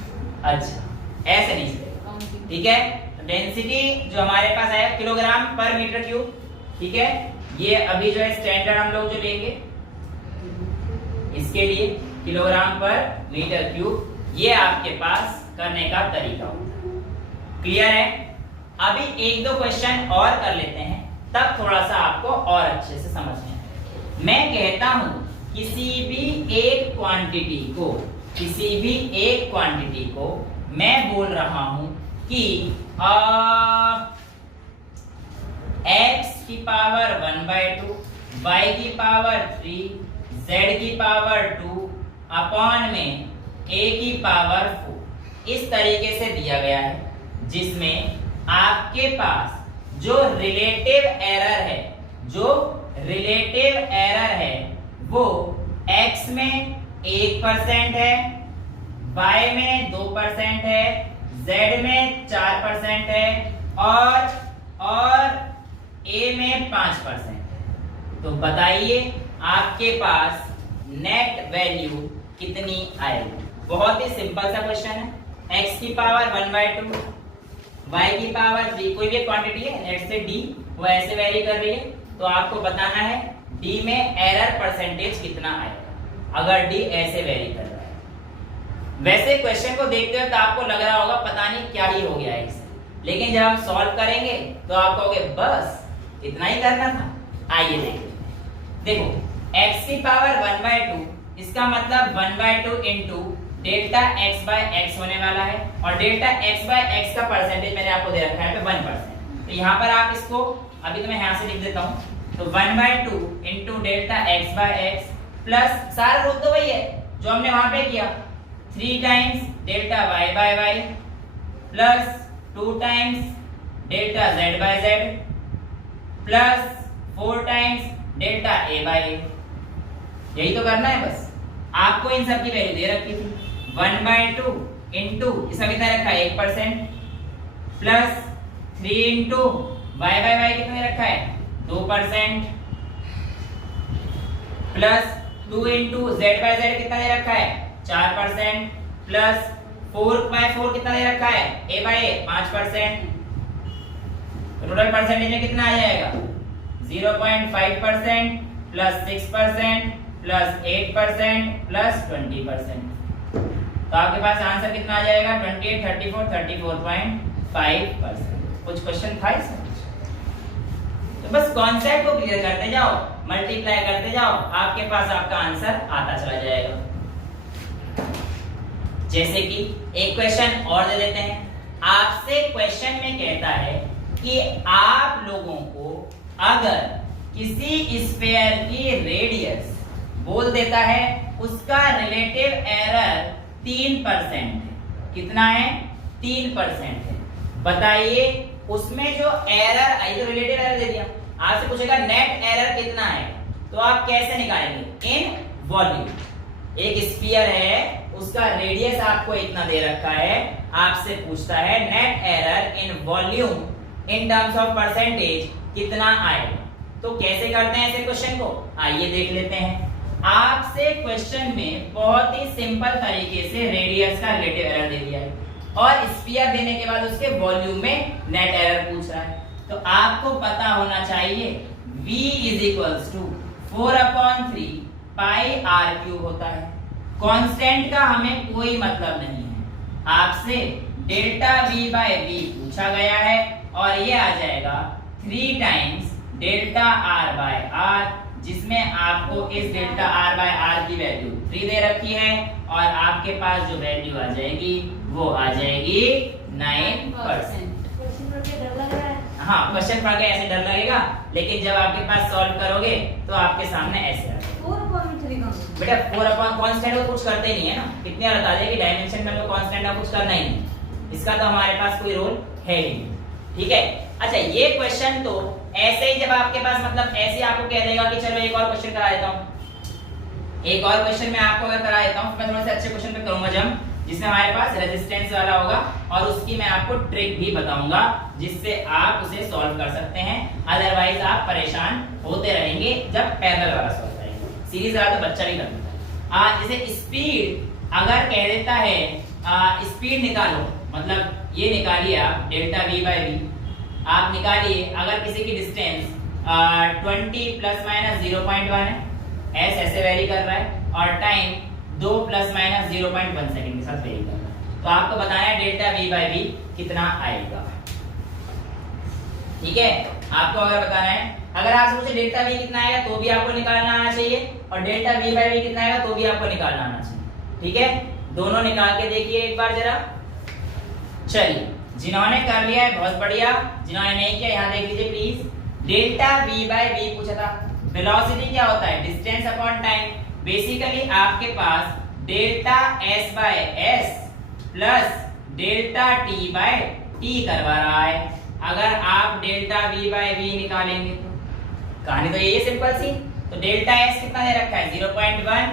अच्छा ऐसे नहीं सही, ठीक है। तो डेंसिटी जो हमारे पास आया किलोग्राम पर मीटर क्यूब, ठीक है। ये अभी जो है स्टैंडर्ड हम लोग जो लेंगे इसके लिए किलोग्राम पर मीटर क्यूब, ये आपके पास करने का तरीका होगा। क्लियर है। अभी एक दो क्वेश्चन और कर लेते हैं, तब थोड़ा सा आपको और अच्छे से समझ में आएगा। मैं कहता हूं किसी भी एक क्वांटिटी को मैं बोल रहा हूं कि x की पावर 1/2, y की पावर 3, z की पावर 2 अपॉन में a की पावर 4 इस तरीके से दिया गया है, जिसमें आपके पास जो रिलेटिव एरर है वो x में 1% है, y में 2% है, z में 4% है और a में 5% है। तो बताइए आपके पास नेट वैल्यू कितनी आएगी। बहुत ही सिंपल सा क्वेश्चन है। x की पावर 1/2, y की पावर 3, कोई भी क्वांटिटी है, लेट्स से d, वो ऐसे वेरी कर रही है, तो आपको बताना है d में एरर परसेंटेज कितना आएगा अगर d ऐसे वेरी कर रहा है। वैसे क्वेश्चन को देखते हो तो आपको लग रहा होगा पता नहीं क्या ही हो गया है इसे, लेकिन जब हम सॉल्व करेंगे तो आप कहोगे बस इतना ही करना था। आइए देखो x की पावर 1/2, इसका मतलब 1/2 into delta x by x होने वाला है, और डेल्टा x बाय x का परसेंटेज मैंने आपको दे रखा है 1%। तो यहाँ पर आप इसको अभी तो मैं यहाँ से लिख देता हूँ, तो 1/2 into delta x by x plus सारा रूप तो वही है जो हमने वहां पे किया, 3 times delta y by y plus 2 times delta z by z plus 4 times delta a by a। यही तो करना है बस। आपको इन सब की वैल्यू दे रखी थी 1/2 इंटू इसका कितना रखा है 1% plus 3 into y by y कितना रखा है 2% plus 2 into z by z कितना दे रखा है 4% प्लस 4/4 कितना दे रखा है a by a 5%। Total percentage में कितना आ जाएगा 0.5% प्लस 6% प्लस 8% प्लस 20%। तो आपके पास आंसर कितना आ जाएगा 28, 34, 34.5%। कुछ क्वेश्चन था इसमें? तो बस कॉन्सेप्ट को क्लियर करते जाओ, मल्टीप्लाई करते जाओ, आपके पास आपका आंसर आता चला जाएगा। जैसे कि एक क्वेश्चन और दे देते हैं आपसे। क्वेश्चन में कहता है कि आप लोगों को अगर किसी स्फीयर की रेडियस बोल देता है उसका रिलेटिव एरर 3% है, कितना है 3% है, बताइए उसमें जो एरर आई, तो रिलेटिव एरर दे दिया, आपसे पूछेगा नेट एरर कितना है, तो आप कैसे निकालेंगे इन वॉल्यूम। एक स्फीयर है उसका रेडियस आपको इतना दे रखा है, आपसे पूछता है net error in volume in terms of percentage कितना आएगा। तो कैसे करते हैं ऐसे क्वेश्चन को, आइए देख लेते हैं। आपसे क्वेश्चन में बहुत ही सिंपल तरीके से रेडियस का रिलेटिव एरर दे दिया है और स्फीयर देने के बाद उसके वॉल्यूम में नेट एरर पूछ रहा है, तो आपको पता होना चाहिए v is 4/3 pi r cube होता है। कांस्टेंट का हमें कोई मतलब नहीं है, आपसे डेल्टा v बाय v पूछा गया है और ये आ जाएगा 3 times delta r by r, जिसमें आपको इस डेल्टा r बाय r की वैल्यू 3 दे रखी है और आपके पास जो वैल्यू आ जाएगी वो आ जाएगी 9%। हाँ, क्वेश्चन पढ़ के ऐसे डर लगेगा, लेकिन जब आपके पास सॉल्व करोगे तो आपके सामने ऐसे आ जाएगा। बेटा 4 कांस्टेंट को कुछ करते ही नहीं है ना, कितने बता दें कि डायमेंशन में तो कांस्टेंट का कुछ करना ही नहीं, इसका तो हमारे पास कोई रोल है ही नहीं। ठीक है, अच्छा ये क्वेश्चन तो ऐसे ही जब आपके पास मतलब ऐसे आपको कह देगा कि चलो एक और क्वेश्चन करा देता हूं, एक और क्वेश्चन मैं आपको अगर करा देता हूं, मैं थोड़ा सा अच्छे क्वेश्चन पे करूंगा जब जिसमें हमारे पास रेजिस्टेंस वाला होगा और उसकी मैं आपको ट्रिक भी बताऊंगा जिससे आप उसे सॉल्व कर सकते हैं, अदरवाइज आप परेशान होते रहेंगे जब पैरेलल वाला सॉल्व करेंगे। सीरीज वाला तो बच्चा भी कर देता है। जैसे स्पीड अगर कह देता है स्पीड निकालो, मतलब ये निकालिए आप डेल्टा v बाय v, आप निकालिए अगर किसी की डिस्टेंस 20 प्लस माइनस 0.1 है, s ऐसे वेरी कर रहा है और टाइम 2 प्लस माइनस 0.1 सेकंड के साथ वेरी कर रहा है, तो आपको बताना है डेल्टा v बाय v कितना आएगा। ठीक है, आपको अगर बताना है, अगर आपसे पूछे डेल्टा v कितना आएगा तो भी आपको निकालना आना चाहिए और डेल्टा v बाय v कितना आएगा तो भी आपको निकालना आना चाहिए। ठीक है, दोनों निकाल के देखिए एक बार जरा। चलिए, जिन्होंने कर लिया है बहुत बढ़िया, जिन्होंने नहीं किया यहाँ देख लीजिए please. Delta v by v पूछा था, वेलोसिटी क्या होता है डिस्टेंस अपॉन टाइम। बेसिकली आपके पास delta s by s plus delta t by t करवा रहा है। अगर आप डेल्टा v बाय v निकालेंगे तो कहानी तो यही है सिंपल सी। तो डेल्टा s कितना दे रखा है 0.1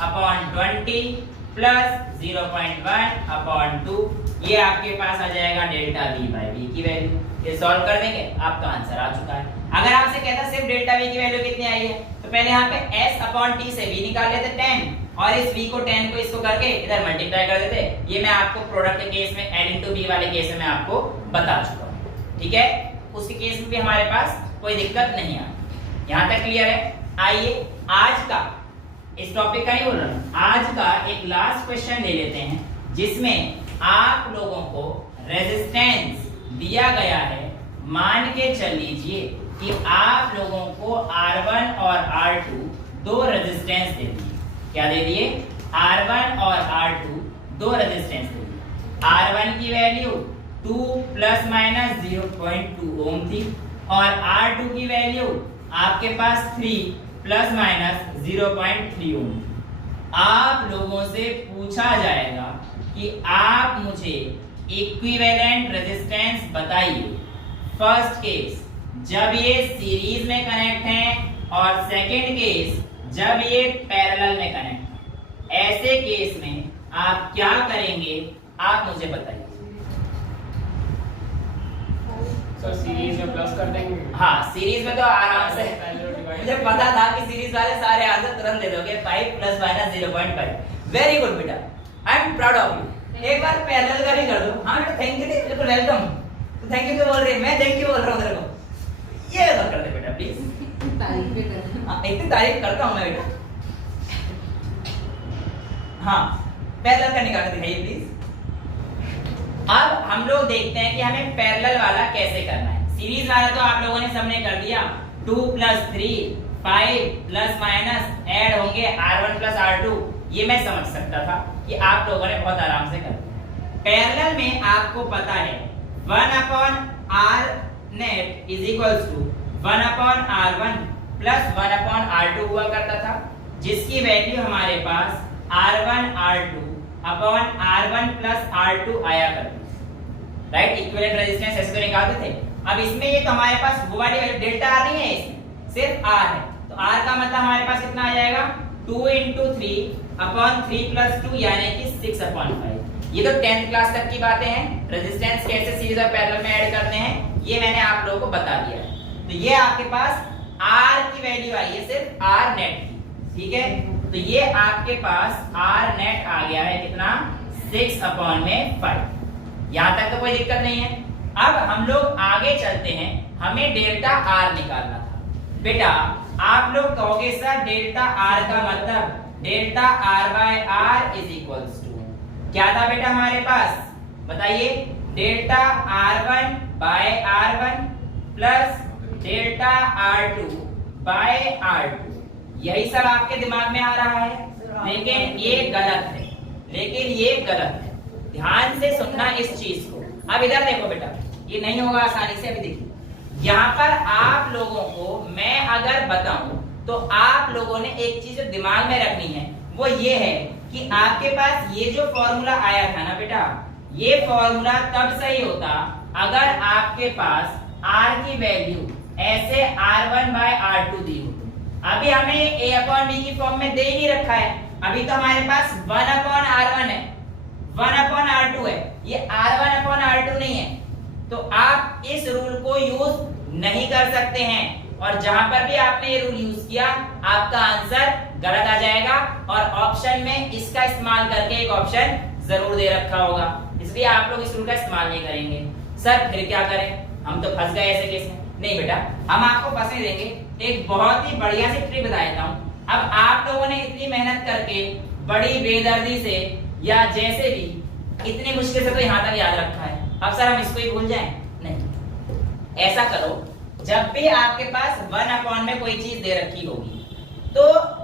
अपॉन 20 प्लस 0.1 अपॉन 2, ये आपके पास आ जाएगा डेल्टा v बाय v की वैल्यू। ये सॉल्व कर देंगे आपका आंसर आ चुका है। अगर आपसे कहता सिर्फ डेल्टा v की वैल्यू कितनी आई है तो पहले यहाँ पे s अपॉन t से v निकाल लेते 10 और इस v को 10 को इसको करके इधर मल्टीप्लाई कर देते। ये मैं आपको प्रोडक्ट के केस में एडिंग टू b वाले केस में मैं आपको बता चुका हूं, ठीक है। उसके केस में भी हमारे पास कोई दिक्कत नहीं आती। यहां तक क्लियर है। आइए आज का इस टॉपिक का नहीं बोल रहा हूं, आज का एक लास्ट क्वेश्चन ले लेते हैं जिसमें आप लोगों को रेजिस्टेंस दिया गया है। मान के चल लीजिए कि आप लोगों को R1 और R2 दो रेजिस्टेंस दे दिए। क्या दे दिए? R1 और R2 दो रेजिस्टेंस दे दिए। R1 की वैल्यू 2 प्लस माइनस 0.2 ओम थी और R2 की वैल्यू आपके पास 3 प्लस माइनस 0.3 ओम थी। आप लोगों से पूछा जाएगा कि आप मुझे इक्विवेलेंट रेजिस्टेंस बताइए। फर्स्ट केस जब ये सीरीज में कनेक्ट हैं और सेकंड केस जब ये पैरेलल में कनेक्ट हैं। ऐसे केस में आप क्या करेंगे आप मुझे बताइए। सर सीरीज में प्लस कर देंगे। हाँ सीरीज में तो आराम से, मुझे पता था कि सीरीज वाले सारे आंसर तुरंत दे दोगे। 5 प्लस माइनस 0.5। वेरी गुड बेटा, I am proud of you. एक बार पैरेलल का भी कर दो। हाँ बेटा थैंक यू, बिल्कुल वेलकम। तो थैंक यू क्यों बोल रही है? मैं थैंक यू बोल रहा हूँ तेरे को। ये कर दे बेटा प्लीज। तारीफ भी कर। हाँ इतनी तारीफ करता हूँ मैं बेटा। हाँ पैरेलल का निकाल के दिखाइए प्लीज। अब हम लोग देखते हैं कि हमें पैरेलल वाला कैसे करना है। सीरीज वाला तो आप लोगों ने सबने कर दिया। 2 प्लस 3 5 प्लस माइनस ऐड होंगे R1 प्लस R2। ये मैं समझ सकता था कि आप लोगों ने बहुत आराम से कर दिया। पैरेलल में आपको पता है 1 upon R net is equals to 1 upon R1 plus 1 upon R2 हुआ करता था, जिसकी वैल्यू हमारे पास R1 R2 upon R1 plus R2 आया करती थी। राइट, इक्विवेलेंट रेजिस्टेंस ऐसे तो निकालते थे। अब इसमें ये तो हमारे पास वो वाली वैल्यू डेल्टा R नहीं है, इसमें सिर्फ R है। तो R का मतलब हमारे पास कितना आ जाएगा? 2 into 3 अपॉन 3 प्लस 2 यानी कि 6 अपॉन 5। ये तो 10th क्लास तक की बातें हैं। रेजिस्टेंस कैसे सीरीज और पैरेलल में ऐड करते हैं ये मैंने आप लोगों को बता दिया है। तो ये आपके पास R की वैल्यू आई है सिर्फ R नेट की, ठीक है। तो ये आपके पास R नेट आ गया है कितना? 6 अपॉन में 5। यहां तक तो कोई दिक्कत नहीं है। अब हम लोग आगे चलते हैं, हमें डेल्टा R निकालना था। बेटा आप लोग कहोगे सर डेल्टा R का मतलब delta R by R is equals to क्या था बेटा हमारे पास? बताइए। Delta R1 by R1 plus delta R2 by R2। यही सब आपके दिमाग में आ रहा है, लेकिन ये गलत है। ध्यान से सुनना इस चीज को। अब इधर देखो बेटा, ये नहीं होगा आसानी से। अभी देखिए यहाँ पर आप लोगों को मैं अगर बताऊं तो आप लोगों ने एक चीज दिमाग में रखनी है, वो ये है कि आपके पास ये जो फॉर्मूला आया था ना बेटा, ये फॉर्मूला तब सही होता अगर आपके पास R की वैल्यू ऐसे R1 बाय R2 दी हो। अभी हमें A अपॉन B की फॉर्म में दे ही नहीं रखा है। अभी तो हमारे पास 1 अपॉन R1 है, 1 अपॉन R2 है, ये R1 अपॉन R2 नहीं है। तो आप इस रूल को यूज नहीं कर सकते हैं, और जहां पर भी आपने ये रूल यूज किया आपका आंसर गलत आ जाएगा। और ऑप्शन में इसका इस्तेमाल करके एक ऑप्शन जरूर दे रखा होगा, इसलिए आप लोग इस रूल का इस्तेमाल नहीं करेंगे। सर फिर क्या करें, हम तो फंस गए ऐसे केस में। नहीं बेटा, हम आपको फंसने देंगे। एक बहुत ही बढ़िया सी ट्रिक बता देता हूं। अब आप लोगों ने इतनी मेहनत करके बड़ी बेदर्दी से या जैसे भी इतनी मुश्किल से तो यहाँ तक याद रखा है, अब सर हम इसको ही भूल जाएं? नहीं। ऐसा करो, जब भी आपके पास 1 अपॉन में कोई चीज दे रखी होगी तो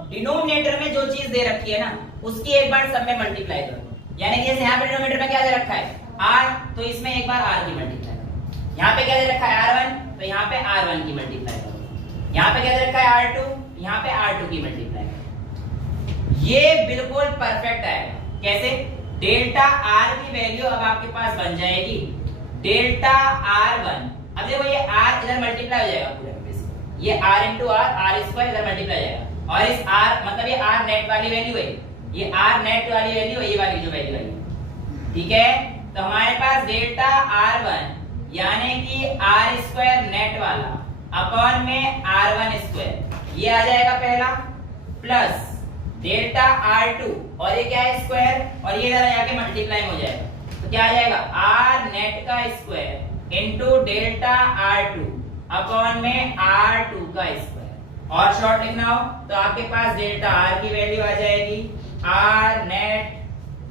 डिनोमिनेटर में जो चीज दे रखी है ना उसकी एक बार सब में मल्टीप्लाई करो। यानी कि जैसे यहाँ पे डिनोमिनेटर में क्या दे रखा है? R, तो इसमें एक बार R की मल्टीप्लाई करो। यहाँ पे क्या दे रखा है? R1, तो यहाँ पे R1 की मल्टीप्लाई करो। यहाँ पे क्या दे रखा है? R2, यहाँ पे R2 की मल्टीप्लाई करो। ये बिल्कुल परफेक्ट आएगा। कैसे? डेल्टा R की वैल्यू अब आपके पास बन जाएगी डेल्टा R1। अब देखो ये R इधर मल्टीप्लाई हो जाएगा पूरे में से, ये R इंटू R स्क्वायर इधर मल्टीप्लाई हो जाएगा, और इस R मतलब ये R नेट वाली वैल्यू है, ये R नेट वाली वैल्यू है, ये वाली जो वैल्यू है, ठीक है। तो हमारे पास डेल्टा R1 यानी कि R स्क्वायर नेट वाला अपॉन में R1 स्क्वायर, ये आ जाएगा पहला, प्लस डेल्टा R2 और ये क्या है स्क्वायर और ये जरा जाके मल्टीप्लाई हो जाएगा तो क्या आ जाएगा R नेट का square into delta R2 upon में R2 का स्क्वायर और शॉर्ट लिखना हो तो आपके पास डेल्टा R की वैल्यू आ जाएगी R नेट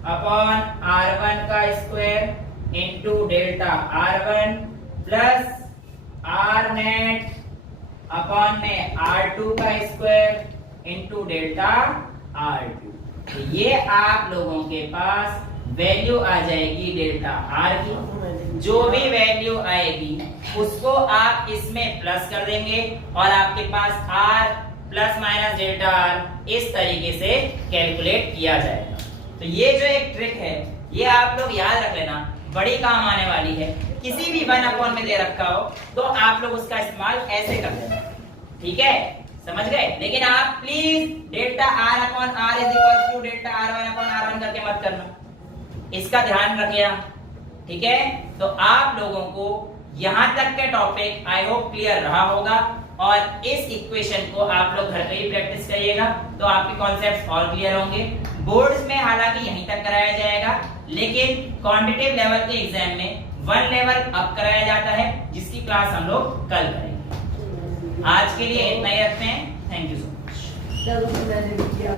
अपॉन R1 का square into delta R1 plus R net upon में R2 का स्क्वायर इनटू डेल्टा R2। तो ये आप लोगों के पास वैल्यू आ जाएगी डेल्टा R की। जो भी वैल्यू आएगी उसको आप इसमें प्लस कर देंगे और आपके पास R plus minus delta R इस तरीके से कैलकुलेट किया जाएगा। तो ये जो एक ट्रिक है ये आप लोग याद रख लेना, बड़ी काम आने वाली है। किसी भी 1 में दे रखा हो तो आप लोग उसका इस्तेमाल ऐसे कर देना, ठीक है, समझ गए। लेकिन आप please delta R upon R is equal to delta R1 upon R1 करके मत करना, इसका ध्यान रखिएगा, ठीक है। तो आप लोगों को यहां तक के टॉपिक आई होप क्लियर रहा होगा और इस इक्वेशन को आप लोग घर पे ही प्रैक्टिस करिएगा तो आपके कॉन्सेप्ट्स और क्लियर होंगे। बोर्ड्स में हालांकि यहीं तक कराया जाएगा लेकिन क्वांटिटेटिव लेवल के एग्जाम में 1 लेवल अप कराया जाता है जिसकी क्लास हम लोग कल करेंगे। आज के लिए इतना ही रखते हैं। Thank you so much.